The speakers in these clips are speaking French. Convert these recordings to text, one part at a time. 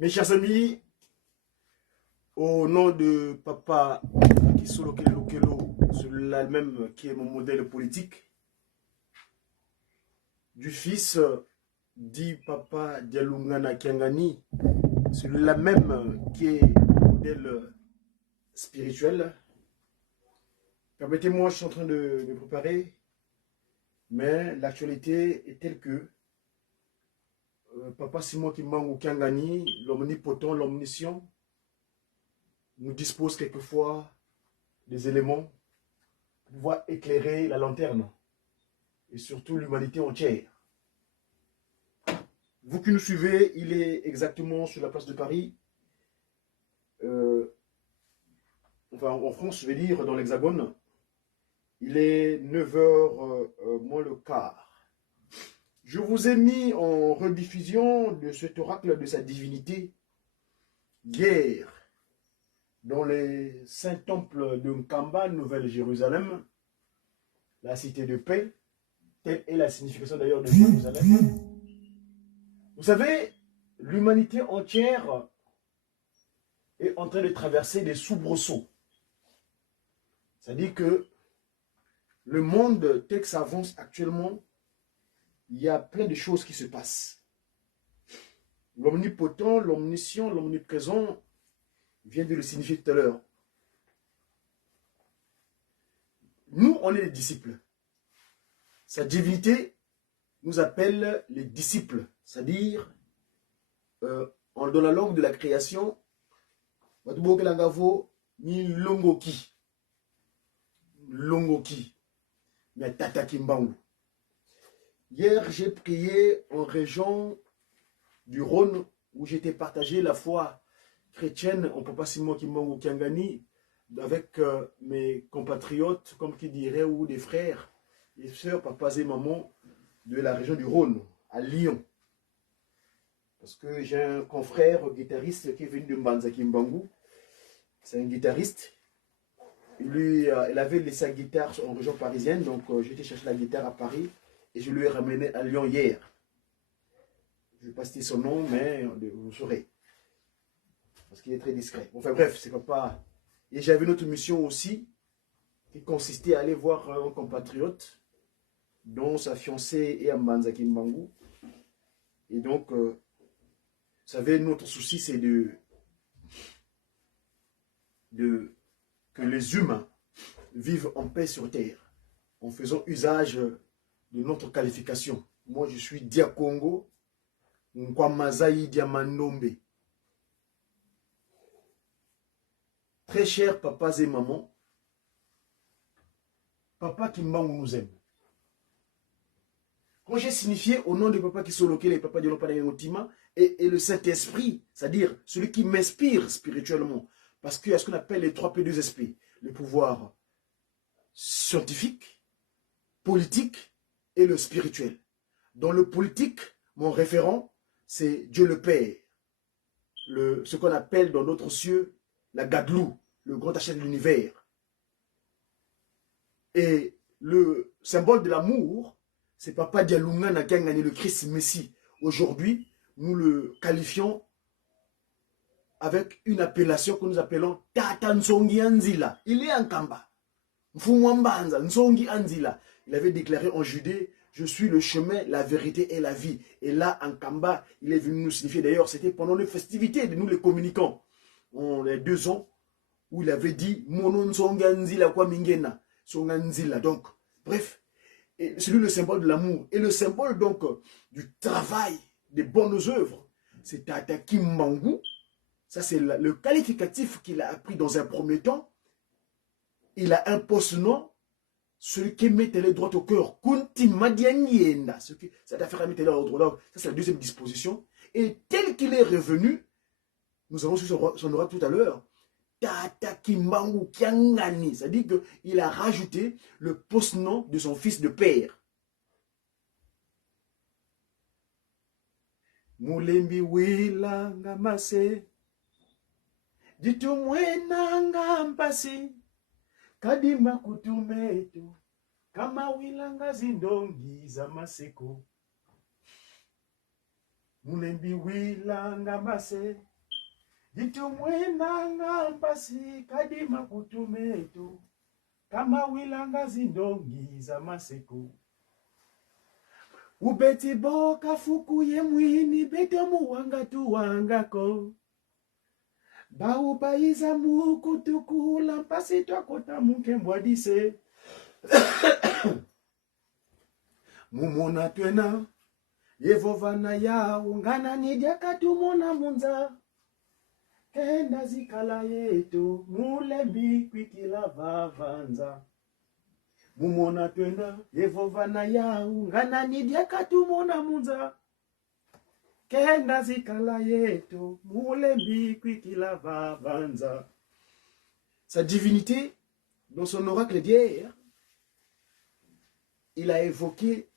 Mes chers amis, au nom de Papa Kisolo Kelo, celui-là même qui est mon modèle politique, du fils dit Papa Dialungana Kiangani, celui-là même qui est mon modèle spirituel. Permettez-moi, je suis en train de me préparer, mais l'actualité est telle que Papa Simon Kimbangu Kiangani, l'omnipotent, l'omniscient, nous dispose quelquefois des éléments pour pouvoir éclairer la lanterne et surtout l'humanité entière. Vous qui nous suivez, il est exactement sur la place de Paris, enfin en France, je vais dire, dans l'Hexagone, il est 9h moins le quart. Je vous ai mis en rediffusion de cet oracle de sa divinité hier dans les saints temples de Nkamba, Nouvelle-Jérusalem, la cité de paix. Telle est la signification d'ailleurs de Jérusalem. Vous savez, l'humanité entière est en train de traverser des soubresauts. C'est-à-dire que le monde tel que ça avance actuellement, il y a plein de choses qui se passent. L'omnipotent, l'omniscient, l'omniprésent vient de le signifier tout à l'heure. Nous, on est les disciples. Sa divinité nous appelle les disciples, c'est-à-dire, dans la langue de la création, ni longoki, mais tata kimbangu. Hier, j'ai prié en région du Rhône où j'étais partagé la foi chrétienne en Papa Simon Kimbangu Kiangani avec mes compatriotes, comme qui dirait, ou des frères et sœurs, papas et mamans de la région du Rhône, à Lyon. Parce que j'ai un confrère guitariste qui est venu de Mbanza Kimbangu. C'est un guitariste. Lui, il avait laissé sa guitare en région parisienne, donc j'ai été chercher la guitare à Paris et je lui ai ramené à Lyon hier. Je ne vais pas citer son nom, mais vous saurez. Parce qu'il est très discret. Enfin bref, c'est pas. Et j'avais une autre mission aussi, qui consistait à aller voir un compatriote, dont sa fiancée est à Mbanza Kimbangu. Et donc, vous savez, notre souci, c'est que les humains vivent en paix sur terre, en faisant usage de notre qualification. Moi, je suis Diakongo, Nkwamazaï Diamandombe. Très chers papas et mamans, Papa Kimbangu nous aime. Quand j'ai signifié au nom de Papa Kisoloke, les Papa Diolopadayanotima, et le Saint-Esprit, c'est-à-dire celui qui m'inspire spirituellement, parce qu'il y a ce qu'on appelle les 3P2SP, le pouvoir scientifique, politique et le spirituel. Dans le politique, mon référent, c'est Dieu le Père, ce qu'on appelle dans notre cieux la Gadlou, le grand achat de l'univers. Et le symbole de l'amour, c'est Papa Dialungana qui a gagné le Christ Messie. Aujourd'hui, nous le qualifions avec une appellation que nous appelons Tata Nsongi Anzila. Il est en Kamba. Mfumwambanza, Nsongi Anzila. Il avait déclaré en Judée, je suis le chemin, la vérité et la vie. Et là, en Kamba, il est venu nous signifier, d'ailleurs, c'était pendant les festivités de nous les communicants. On les 2 ans où il avait dit Mono Nsongi Anzila kwa mingena. Songanzila. Donc, bref, c'est lui le symbole de l'amour. Et le symbole donc du travail, des bonnes œuvres, c'est Tata Kimbangu. Ça, c'est le qualificatif qu'il a appris dans un premier temps. Il a un post-nom, celui qui mettait les droits au cœur. Kunti Madianienda. Cette affaire a mis les droits au cœur. Ça, c'est la deuxième disposition. Et tel qu'il est revenu, nous avons su son oracle tout à l'heure, Tata Kimbangu Kiangani. C'est-à-dire qu'il a rajouté le post-nom de son fils de père. Mulembi wila ngamase. Ditumwena ngampasi. Kadima kutumeto. Kama wilanga zindongi za maseko. Mulembi wila ngamase. Jitumwenanga mpasi kadima kutumetu. Kama wilanga zindongi za maseko. Ubeti boka fuku ye mwini beto muwanga tuwangako. Baubaiza muku tukula mpasi twakota muke mbwadise. Mumona twena. Yevovana ya ungana nidia katumona munza. Kenda zikala yetu mulembi kwikila vavanza. Mumona twena yevovana ya ungana nidia katumona munza. Kenda zikala yetu mulembi kwikila vavanza. Sa divinité, dans son oracle d'hier, il a évoqué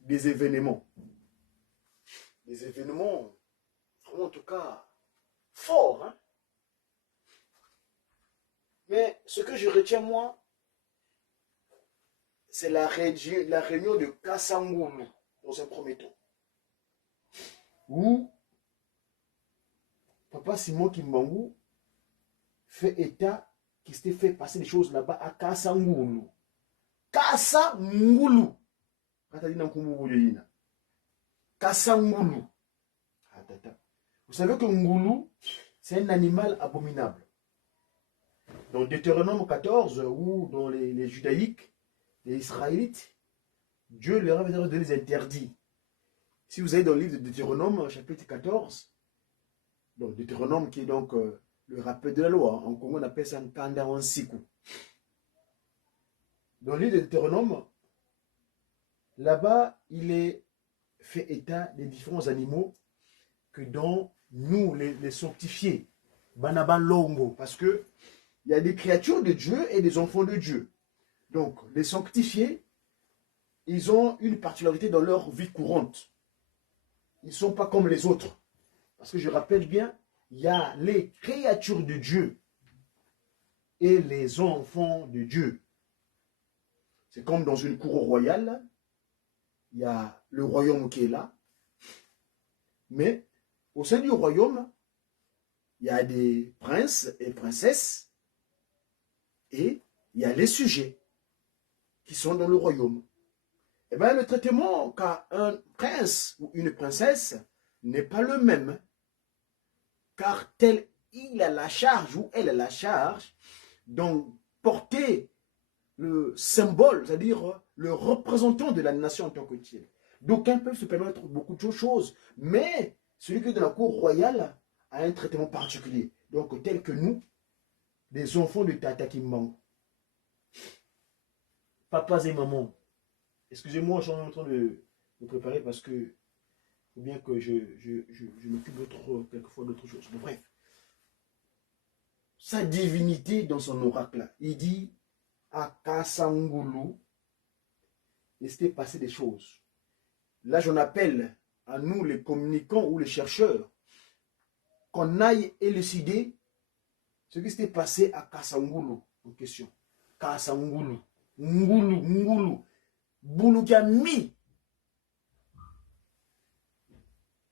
des événements. Des événements, en tout cas, forts. Hein? Mais ce que je retiens, moi, c'est la réunion de Kasangulu, dans un premier temps. Où Papa Simon Kimbangu fait état qu'il s'était fait passer des choses là-bas à Kasangulu. Kasangulu. Kasangulu. Vous savez que Ngulu, c'est un animal abominable. Dans Deutéronome 14, ou dans les judaïques, les israélites, Dieu leur avait donné des interdits. Si vous allez dans le livre de Deutéronome, chapitre 14, donc Deutéronome qui est donc le rappel de la loi, en Congo on appelle ça un kanda wansiku. Dans le livre de Deutéronome, là-bas, il est fait état des différents animaux que dans nous, les sanctifiés, Banaban Longo, parce que il y a des créatures de Dieu et des enfants de Dieu. Donc, les sanctifiés, ils ont une particularité dans leur vie courante. Ils ne sont pas comme les autres. Parce que je rappelle bien, il y a les créatures de Dieu et les enfants de Dieu. C'est comme dans une cour royale, il y a le royaume qui est là, mais au sein du royaume, il y a des princes et princesses et il y a les sujets qui sont dans le royaume. Et bien, le traitement qu'a un prince ou une princesse n'est pas le même, car tel il a la charge ou elle a la charge donc porter le symbole, c'est-à-dire le représentant de la nation en tant que tel. D'aucuns peuvent se permettre beaucoup de choses, mais celui qui est dans la cour royale a un traitement particulier. Donc, tel que nous, les enfants de Tata Kimbangu, papas et mamans, excusez-moi, je suis en train de me préparer parce que faut bien que je m'occupe quelquefois d'autres choses. Mais bref, sa divinité dans son oracle, il dit à Kasangulu, il s'était passé des choses. Là, j'en appelle à nous, les communicants ou les chercheurs, qu'on aille élucider ce qui s'était passé à Kasangulu en question. Kasangulu, Ngulu, Boulugami,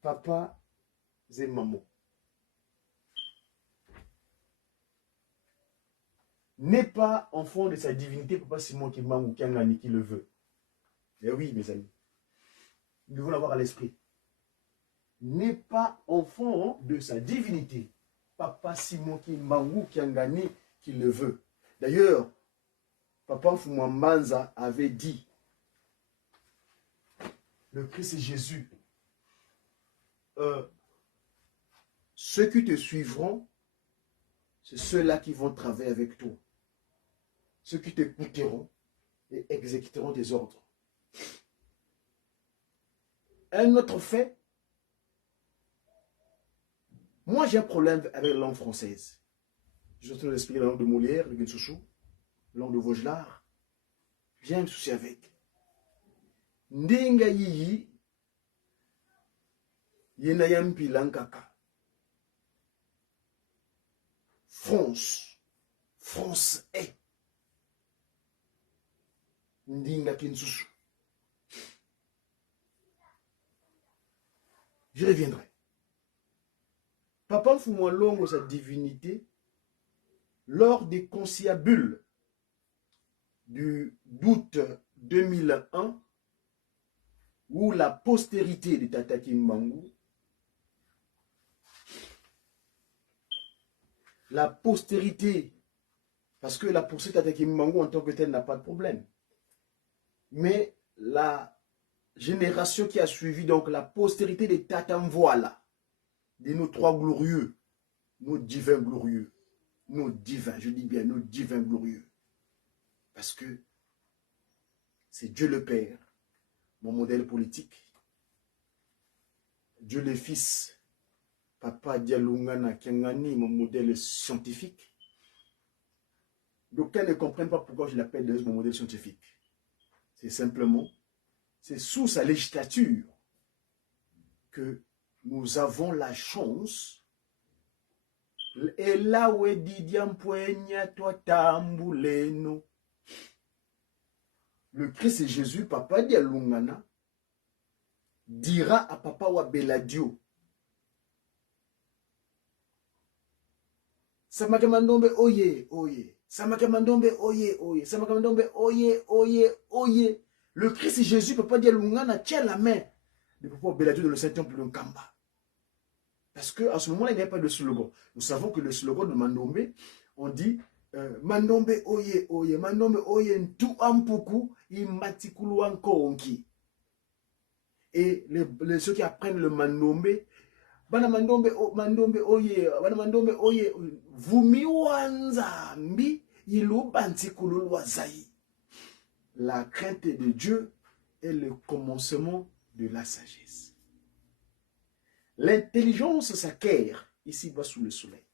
papa et maman. N'est pas enfant de sa divinité, papa Simon Kimbangu Kiangani qui le veut. Eh oui, mes amis, nous devons l'avoir à l'esprit. N'est pas enfant de sa divinité, papa Simon Kimbangu Kiangani qui le veut. D'ailleurs, papa Fumambanza avait dit, le Christ Jésus, ceux qui te suivront, c'est ceux-là qui vont travailler avec toi. Ceux qui t'écouteront et exécuteront tes ordres. Un autre fait, moi j'ai un problème avec la langue française. Je suis en train d'expliquer la langue de Molière, de Guinchouchou, la langue de Vaugelas. J'ai un souci avec. Ndinga yiyi, yenayampi lankaka. France est. Ndinga Kinsusu. Je reviendrai. Papa Mfumwalongo, sa divinité, lors des conciliabules d'août 2001, où la postérité de Tata Kimbangu, la postérité, parce que la postérité de Tata Kimbangu en tant que telle n'a pas de problème, mais la génération qui a suivi, donc la postérité des Tata Mvoala, de nos trois glorieux, nos divins glorieux, nos divins, je dis bien nos divins glorieux, parce que c'est Dieu le Père, mon modèle politique, Dieu le Fils, Papa Dialungana Kiangani, mon modèle scientifique. D'aucuns ne comprennent pas pourquoi je l'appelle mon modèle scientifique. C'est simplement, c'est sous sa législature que nous avons la chance. Et là où est Didiam Poenya, toi tambuleno. Le Christ et Jésus, Papa Dialungana, dira à Papa Wabeladio, Samakemandombe oye, oye. Samakemandombe oye, oye. Samakemandombe oye, oye, oye. Le Christ et Jésus, Papa Dialungana, tient la main de Papa Wabeladio dans le Saint-Temple de Nkamba. Parce qu'à ce moment-là, il n'y a pas de slogan. Nous savons que le slogan de Mandombe, on dit Mandombe oye, oye. Mandombe oye, ntu ampuku, imatikulu ankonki. Et ceux qui apprennent le Mandombe, bana mandombe oye, bana mandombe oye, vumi wanzambi ilubanti kululwa zai. La crainte de Dieu est le commencement de la sagesse. L'intelligence s'acquiert ici-bas sous le soleil,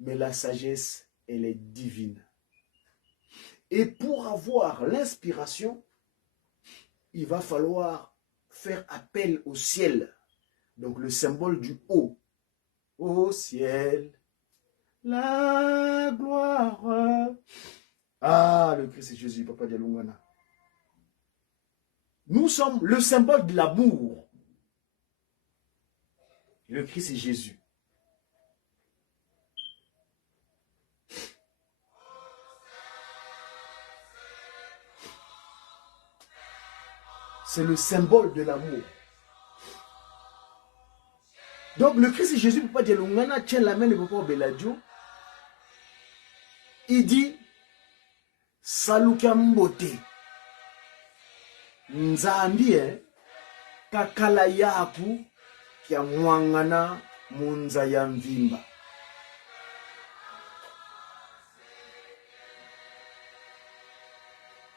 mais la sagesse, elle est divine. Et pour avoir l'inspiration, il va falloir faire appel au ciel. Donc le symbole du haut. Au ciel, la gloire. Ah, le Christ et Jésus, Papa Dialungana. Nous sommes le symbole de l'amour. Le Christ et Jésus. C'est le symbole de l'amour. Donc le Christ et Jésus, Papa Dialungana, tient la main de Papa Beladio. Il dit, Salukambote. Nzambi, kakala yaku, kia mwangana munza ya mvimba.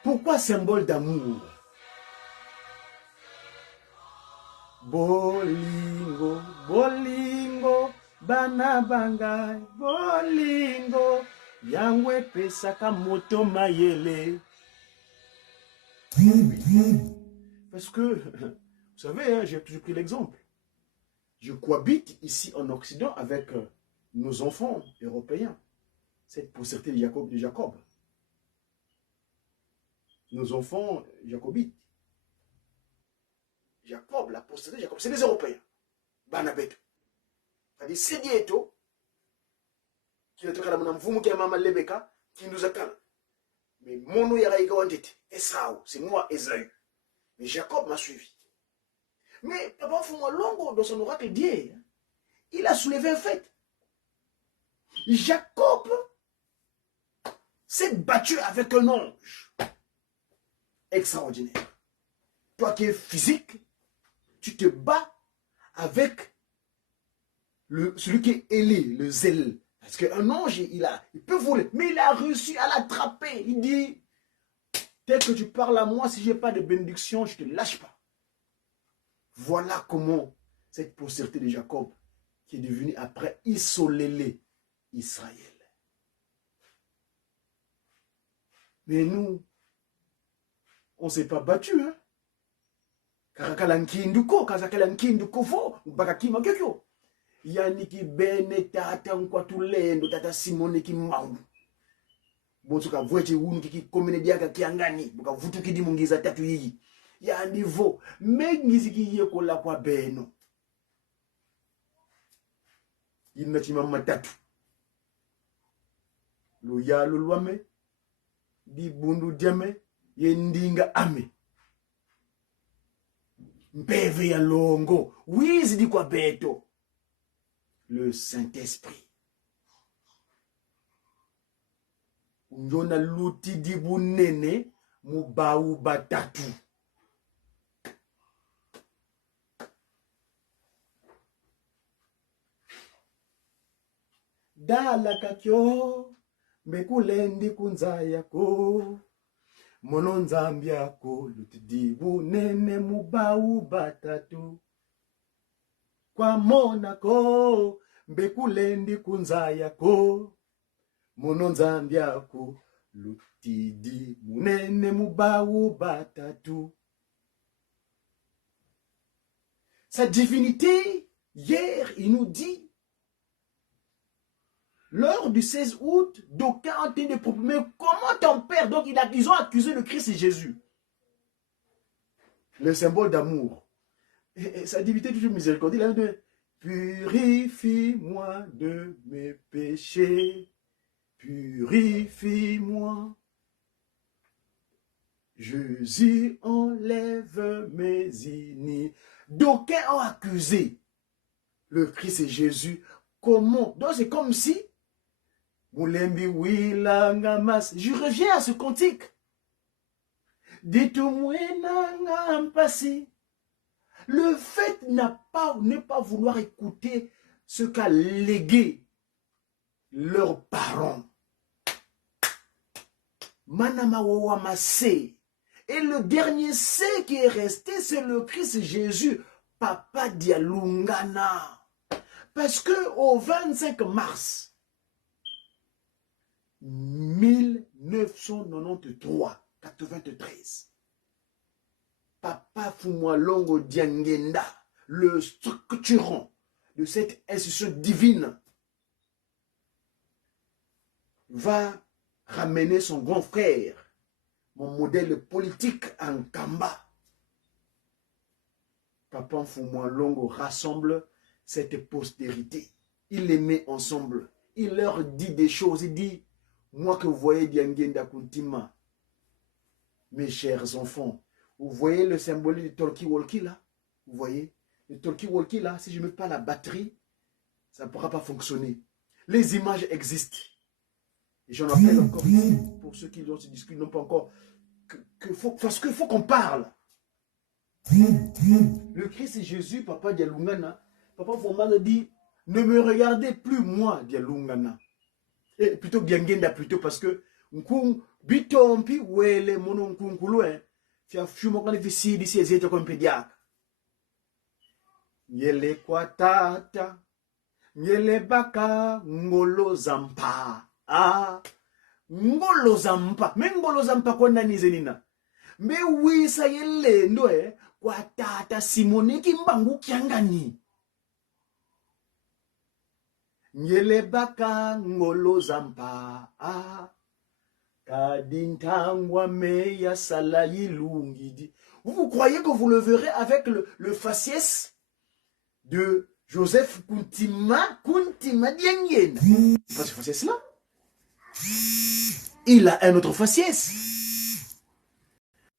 Pourquoi symbole d'amour? Bolingo, bolingo, bana bangai, bolingo, yangwe pesaka moto mayele. Parce que, vous savez, hein, j'ai toujours pris l'exemple. Je cohabite ici en Occident avec nos enfants européens. Cette postérité de Jacob. Nos enfants jacobites. Jacob, la postérité de Jacob, c'est des Européens. Banabet. C'est-à-dire, c'est Dieto, qui est en mvumu qui est maman Lebeka, qui nous attend. Mais mon nom est Wandete. Esau, c'est moi, Esaü. Mais Jacob m'a suivi. Mais Papa Mfumwalongo, dans son oracle d'hier, il a soulevé un fait. Jacob s'est battu avec un ange. Extraordinaire. Toi qui es physique, tu te bats avec celui qui est ailé, le zèle. Parce qu'un ange, il peut voler, mais il a réussi à l'attraper. Il dit, tel que tu parles à moi, si je n'ai pas de bénédiction, je ne te lâche pas. Voilà comment cette postérité de Jacob, qui est devenue après Isolélé, Israël. Mais nous, on ne s'est pas battu, hein. Karakalankinduko, kazakalankinduko fo, bakakima kyokyo. Yaniki bene tata nkwatulendo, tata simone ki maundu. Bonsuka vweche unu kiki komene diaka kiangani, buka vutu kidi mungiza tatu yiyi. Ya nivo, mengizi ki yeko la kwa beno. inatima matatu. Luya lulwame, di bundu diame, yendinga ame. Mbeve ya longo, wizi di kwa beto. Le Saint-Esprit. Njona luti di bunene, mubau batatu. Dala kakyo, mbekulendi kunza yako. Mono nzambi yako, lutidibu nene mubau batatu. Kwa monako, mbekulendi kunza yako. Mono nzambi yako, lutidibu nene mubau batatu. Sa divinité, hier, il nous dit, lors du 16 août, d'aucuns ont été problèmes. Comment ton père? Donc, ils ont accusé le Christ et Jésus. Le symbole d'amour. Et sa divinité toujours miséricorde. Il a dit, purifie-moi de mes péchés. Purifie-moi. Jésus enlève mes iniquités. D'aucuns ont accusé le Christ et Jésus. Comment? Donc, c'est comme si je reviens à ce cantique. Dites-moi, le fait ne pas vouloir écouter ce qu'a légué leurs parents. Et le dernier C qui est resté, c'est le Christ Jésus, Papa Dialungana. Parce que au 25 mars 1993, Papa Fumwalongo Diangenda, le structurant de cette institution divine, va ramener son grand frère, mon modèle politique en Kamba. Papa Fumwalongo rassemble cette postérité. Il les met ensemble. Il leur dit des choses. Il dit, moi que vous voyez Diangenda Kuntima, mes chers enfants, vous voyez le symbole du talkie-walkie là? Vous voyez? Le talkie-walkie là, si je ne mets pas la batterie, ça ne pourra pas fonctionner. Les images existent. Et j'en appelle encore ici, pour ceux qui se discutent, non pas encore, parce qu'il faut qu'on parle. Le Christ et Jésus, Papa Dialungana, Papa Fomana dit, ne me regardez plus moi, Dialungana. Et plutôt Diangenda plutôt, parce que bitompi wele mono nkunkulu fia fumo kana visi disi ezete ko mpediaka. Nyele kwa tata, nyele baka ngolo zampa. Ah, ngolo zampa. Me ngolo zampa kwa nani zenina. Me wisa yele ndo kwa tata Simoniki mbangu kiangani. Nyele baka ngolo zampa. Ah, kadintangwa meya salayi lungidi. Vous croyez que vous le verrez avec le faciès de Joseph Kuntima Dienguen? Pas ce faciès-là. Il a un autre faciès.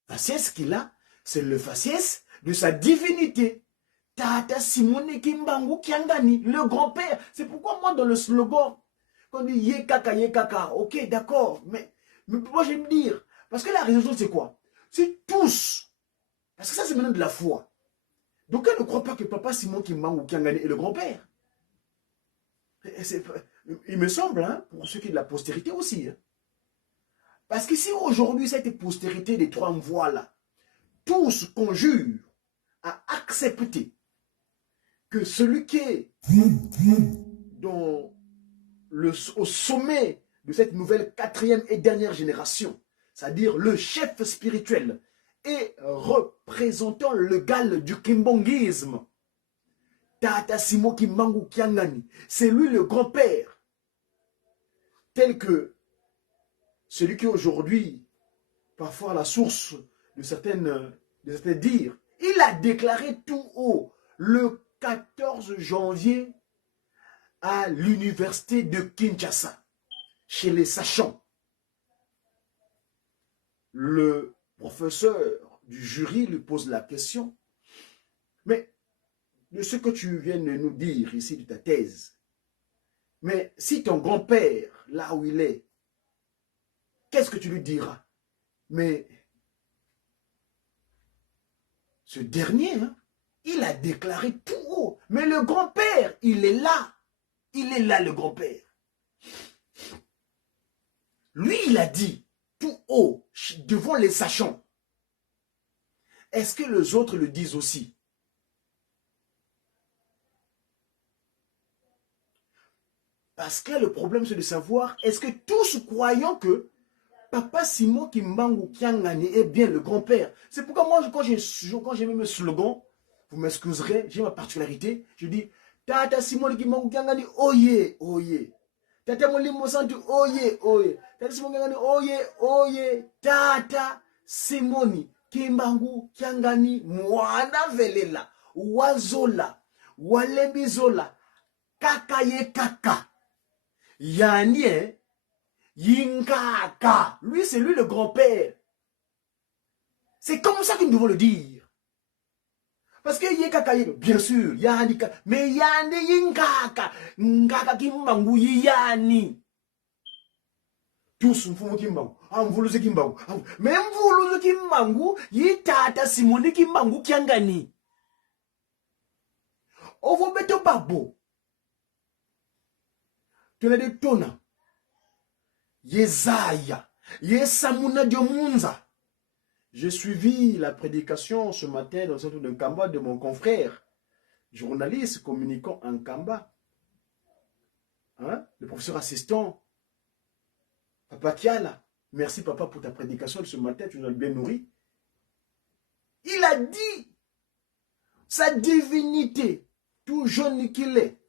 Faciès qu'il a, c'est le faciès de sa divinité. Tata Simone Kimbangu Kiangani, le grand-père. C'est pourquoi moi, dans le slogan, quand on dit ye kaka, ok, d'accord, mais moi je vais me dire, parce que la raison c'est quoi? C'est tous. Parce que ça c'est maintenant de la foi. Donc elle ne croit pas que papa Simon Kimbangu Kiangani est le grand-père. Il me semble, hein, pour ceux qui sont de la postérité aussi. Hein. Parce que si aujourd'hui cette postérité des trois voix là, tous conjurent à accepter que celui qui est au sommet de cette nouvelle quatrième et dernière génération, c'est-à-dire le chef spirituel et représentant le gal du kimbongisme, Tata Simo Kimbangu Kiangani, c'est lui le grand-père, tel que celui qui aujourd'hui, parfois à la source de certaines dires, il a déclaré tout haut le 14 janvier à l'université de Kinshasa, chez les sachants. Le professeur du jury lui pose la question, mais de ce que tu viens de nous dire ici de ta thèse, mais si ton grand-père, là où il est, qu'est-ce que tu lui diras? Mais ce dernier, hein, il a déclaré tout haut. Mais le grand-père, il est là. Il est là, le grand-père. Lui, il a dit tout haut, devant les sachants. Est-ce que les autres le disent aussi? Parce que le problème, c'est de savoir, est-ce que tous croyons que Papa Simon Kimbangu Kiangani est bien le grand-père? C'est pourquoi moi, quand j'ai mis mes slogans, vous m'excuserez, j'ai ma particularité, je dis, Tata Simon Kimbangu Kiangani, oye, oye. Tata Molimo Santu, oye, oye. Tata Simon Kiangani, oye, oye. Tata Simoni Kimbangu Kiangani, mwana velela, wazola, walembizola, kakaye kaka. Yani, Yinkaka. Lui, c'est lui le grand-père. C'est comme ça que nous devons le dire. Parce que Yinkaka, bien sûr, Yani, mais Yani Yinkaka. Nkaka Kimbangu Yani. Tous mfumu Kimbangu. Mvuluzi Kimbangu. Mais mvuluzi Kimbangu, Yitata Simoni Kimbangu Kiangani. Ovo beto babo. Tu l'as dit tona. Yesaya. Yesamuna Diomunza. J'ai suivi la prédication ce matin dans le centre de Kamba de mon confrère, journaliste communiquant en Kamba, hein, le professeur assistant, Papa Kiala. Merci papa pour ta prédication de ce matin, tu nous as bien nourri. Il a dit sa divinité, tout jeune qu'il est,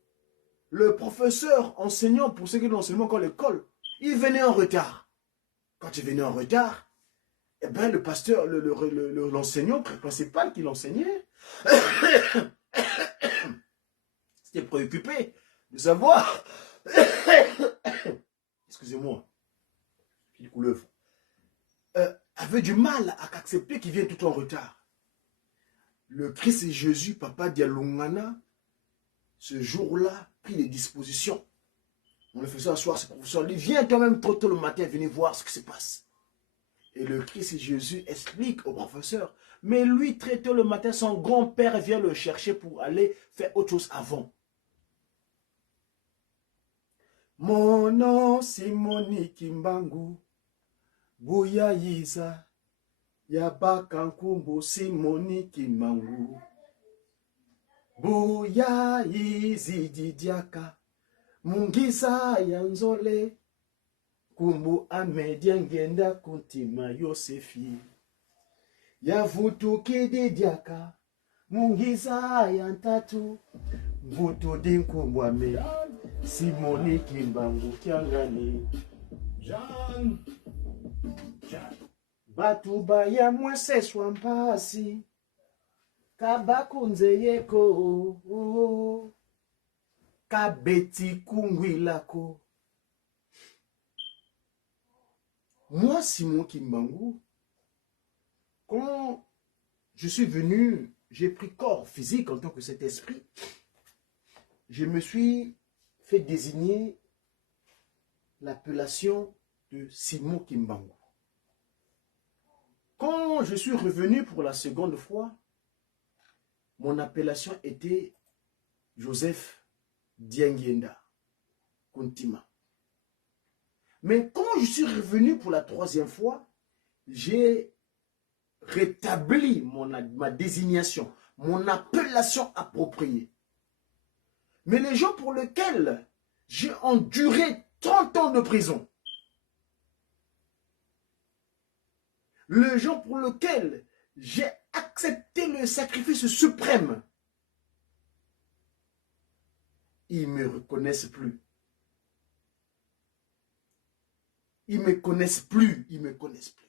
le professeur enseignant pour ceux qui l'ont enseignement encore l'école, il venait en retard. Quand il venait en retard, eh bien, le pasteur, l'enseignant principal qui l'enseignait, s'était préoccupé de savoir, excusez-moi, il couleuvre, avait du mal à accepter qu'il vienne tout en retard. Le Christ et Jésus, papa Dialungana, ce jour-là, prit les dispositions. On le faisait asseoir, ce professeur, lui, viens toi-même trop tôt le matin, venez voir ce qui se passe. Et le Christ et Jésus explique au professeur, mais lui, très tôt le matin, son grand-père vient le chercher pour aller faire autre chose avant. Mon nom, Simoni Kimbangu, Bouya Yiza, Yabakankumbu, Simoni Kimbangu, Bouya Yizi Didiaka, Mungisa Yanzole, Kumbu amediangenda kuntima Yosefi. Yavutu kididiaka. Mungiza yantatu. Vutu dinkumbu ame. Simoni Kimbangu Kiangani. John. Batuba ya mwese swampasi. Kabakunze yeko. Kabeti kungwilako. Moi, Simon Kimbangu, quand je suis venu, j'ai pris corps physique en tant que cet esprit, je me suis fait désigner l'appellation de Simon Kimbangu. Quand je suis revenu pour la seconde fois, mon appellation était Joseph Diangienda Kuntima. Mais quand je suis revenu pour la troisième fois, j'ai rétabli ma désignation, mon appellation appropriée. Mais les gens pour lesquels j'ai enduré 30 ans de prison, les gens pour lesquels j'ai accepté le sacrifice suprême, ils ne me reconnaissent plus. Ils me connaissent plus, ils me connaissent plus.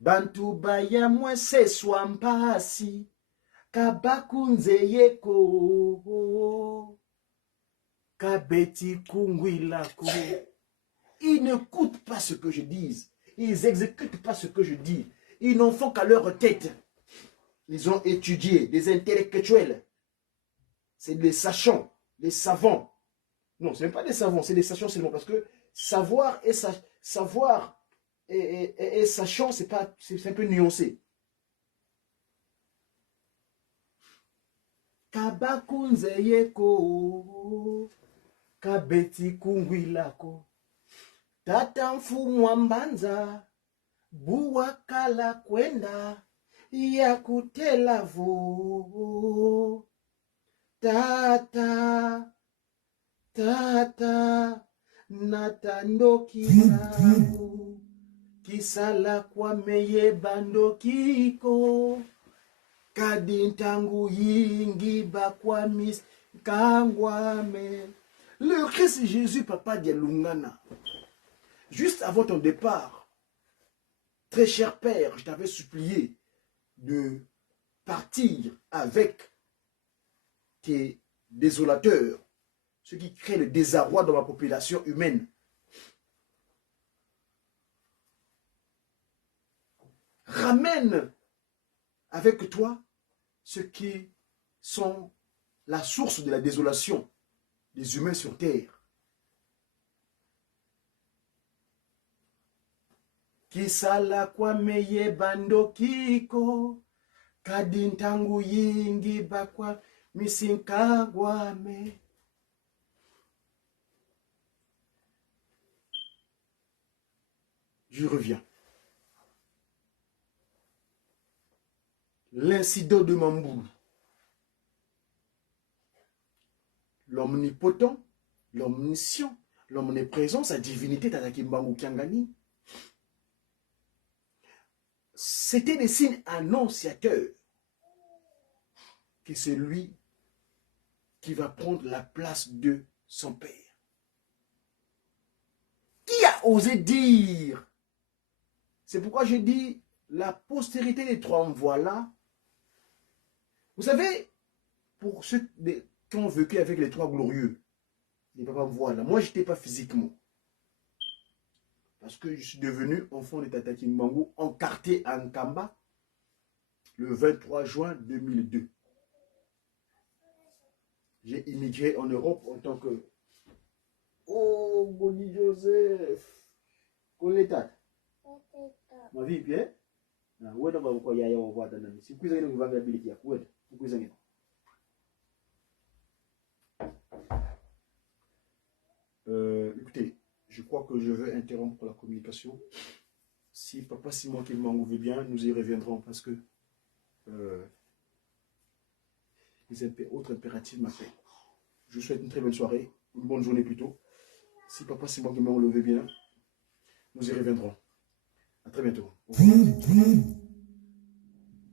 Bantu baya mwese swampasi, kabakunze yeko. Kabeti Kungwilako. Ils n'écoutent pas ce que je dis. Ils n'exécutent pas ce que je dis. Ils n'en font qu'à leur tête. Ils ont étudié, des intellectuels. C'est des sachants, des savants. Non, ce n'est pas des savants, c'est des sachants seulement. Parce que savoir et sachant, c'est un peu nuancé. Kabakunze yeko, kabeti kungwilako, tata mfumwa mbanza, buwakala kwenda, ya kutela vo. Tata, natandoki nangu, kisala kwa meye bandokiko. Kadintangu yingi bakwa mis kangwame. Le Christ Jésus, papa de Lungana. Juste avant ton départ, très cher Père, je t'avais supplié de partir avec tes désolateurs, ceux qui créent le désarroi dans ma population humaine. Ramène avec toi ceux qui sont la source de la désolation des humains sur terre. Kisala kwa meye bando kiko, kadintangu yingi bakwa misinkagwame. Je reviens. L'incident de Mamboulou. L'omnipotent, l'omniscient, l'omniprésent, sa divinité, Tataki Mbangu Kiangani. C'était des signes annonciateurs que c'est lui qui va prendre la place de son père. Qui a osé dire? C'est pourquoi je dis la postérité des trois envois-là. Vous savez, pour ceux qui ont vécu avec les trois glorieux, les papas voilà, moi je n'étais pas physiquement. Parce que je suis devenu enfant de Tata Kimbangu encarté à Nkamba le 23 juin 2002. J'ai immigré en Europe en tant que... Oh, Boni Joseph. Koletat. Ma vie, bien. Où est-ce que vous avez voir dans le si vous avez une variabilité, où est-ce que vous avez écoutez, je crois que je vais interrompre la communication. Si papa Simon qui m'en veut bien, nous y reviendrons parce que les autres impératifs m'appellent. Je vous souhaite une très bonne soirée, une bonne journée plutôt. Si papa Simon qui m'en veut bien, nous y reviendrons. À très bientôt. Au revoir.